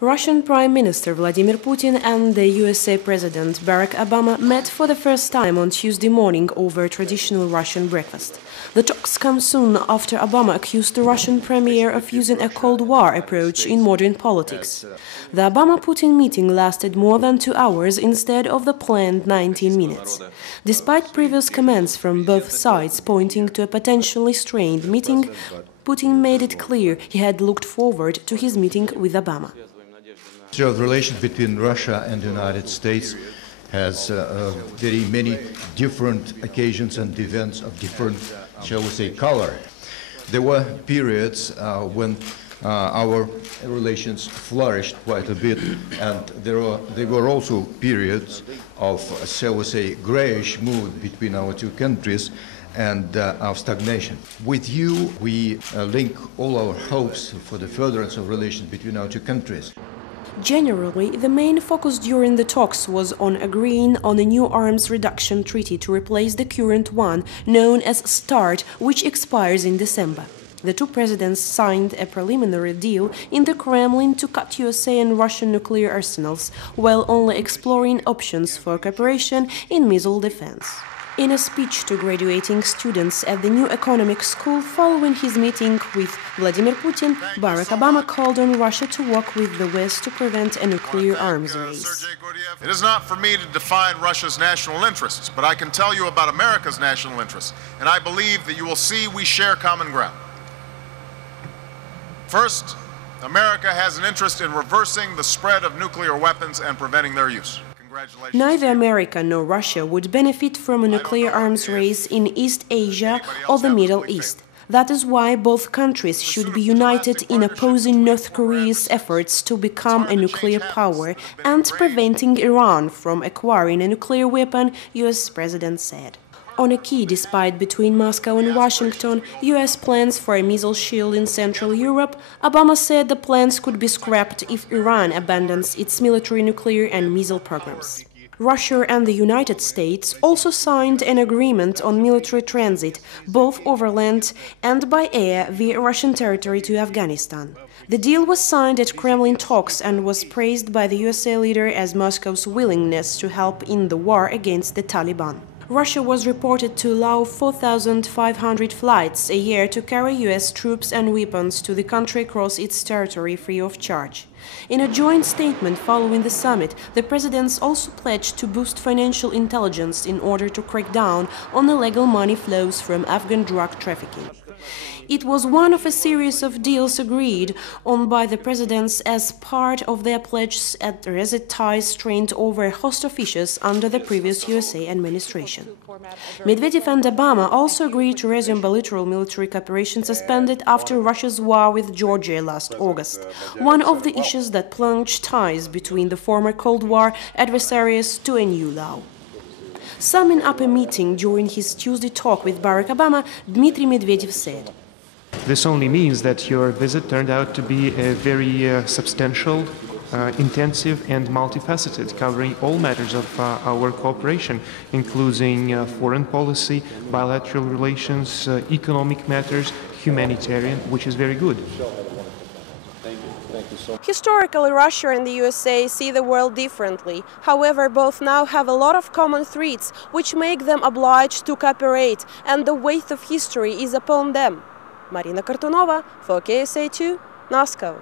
Russian Prime Minister Vladimir Putin and the USA President Barack Obama met for the first time on Tuesday morning over a traditional Russian breakfast. The talks come soon after Obama accused the Russian premier of using a Cold War approach in modern politics. The Obama-Putin meeting lasted more than 2 hours instead of the planned 19 minutes. Despite previous comments from both sides pointing to a potentially strained meeting, Putin made it clear he had looked forward to his meeting with Obama. So the relations between Russia and the United States has very many different occasions and events of different, shall we say, color. There were periods when our relations flourished quite a bit, and there were also periods of, shall we say, grayish mood between our two countries and of stagnation. With you, we link all our hopes for the furtherance of relations between our two countries. Generally, the main focus during the talks was on agreeing on a new arms reduction treaty to replace the current one, known as START, which expires in December. The two presidents signed a preliminary deal in the Kremlin to cut USA and Russian nuclear arsenals, while only exploring options for cooperation in missile defense. In a speech to graduating students at the new economic school following his meeting with Vladimir Putin, Barack Obama called on Russia to work with the West to prevent a nuclear arms race. It is not for me to define Russia's national interests, but I can tell you about America's national interests, and I believe that you will see we share common ground. First, America has an interest in reversing the spread of nuclear weapons and preventing their use. Neither America nor Russia would benefit from a nuclear arms race in East Asia or the Middle East. That is why both countries should be united in opposing North Korea's efforts to become a nuclear power and preventing Iran from acquiring a nuclear weapon, US President said. On a key dispute between Moscow and Washington, US plans for a missile shield in Central Europe, Obama said the plans could be scrapped if Iran abandons its military nuclear and missile programs. Russia and the United States also signed an agreement on military transit, both overland and by air via Russian territory to Afghanistan. The deal was signed at Kremlin talks and was praised by the USA leader as Moscow's willingness to help in the war against the Taliban. Russia was reported to allow 4,500 flights a year to carry US troops and weapons to the country across its territory free of charge. In a joint statement following the summit, the presidents also pledged to boost financial intelligence in order to crack down on illegal money flows from Afghan drug trafficking. It was one of a series of deals agreed on by the presidents as part of their pledges at reset ties strained over host officials under the previous USA administration. Medvedev and Obama also agreed to resume bilateral military cooperation suspended after Russia's war with Georgia last August, one of the issues that plunged ties between the former Cold War adversaries to a new low. Summing up a meeting during his Tuesday talk with Barack Obama, Dmitry Medvedev said, "This only means that your visit turned out to be a very substantial, intensive and multifaceted, covering all matters of our cooperation, including foreign policy, bilateral relations, economic matters, humanitarian, which is very good." Historically, Russia and the USA see the world differently. However, both now have a lot of common threats, which make them obliged to cooperate, and the weight of history is upon them. Marina Kartunova for KSA2, Moscow.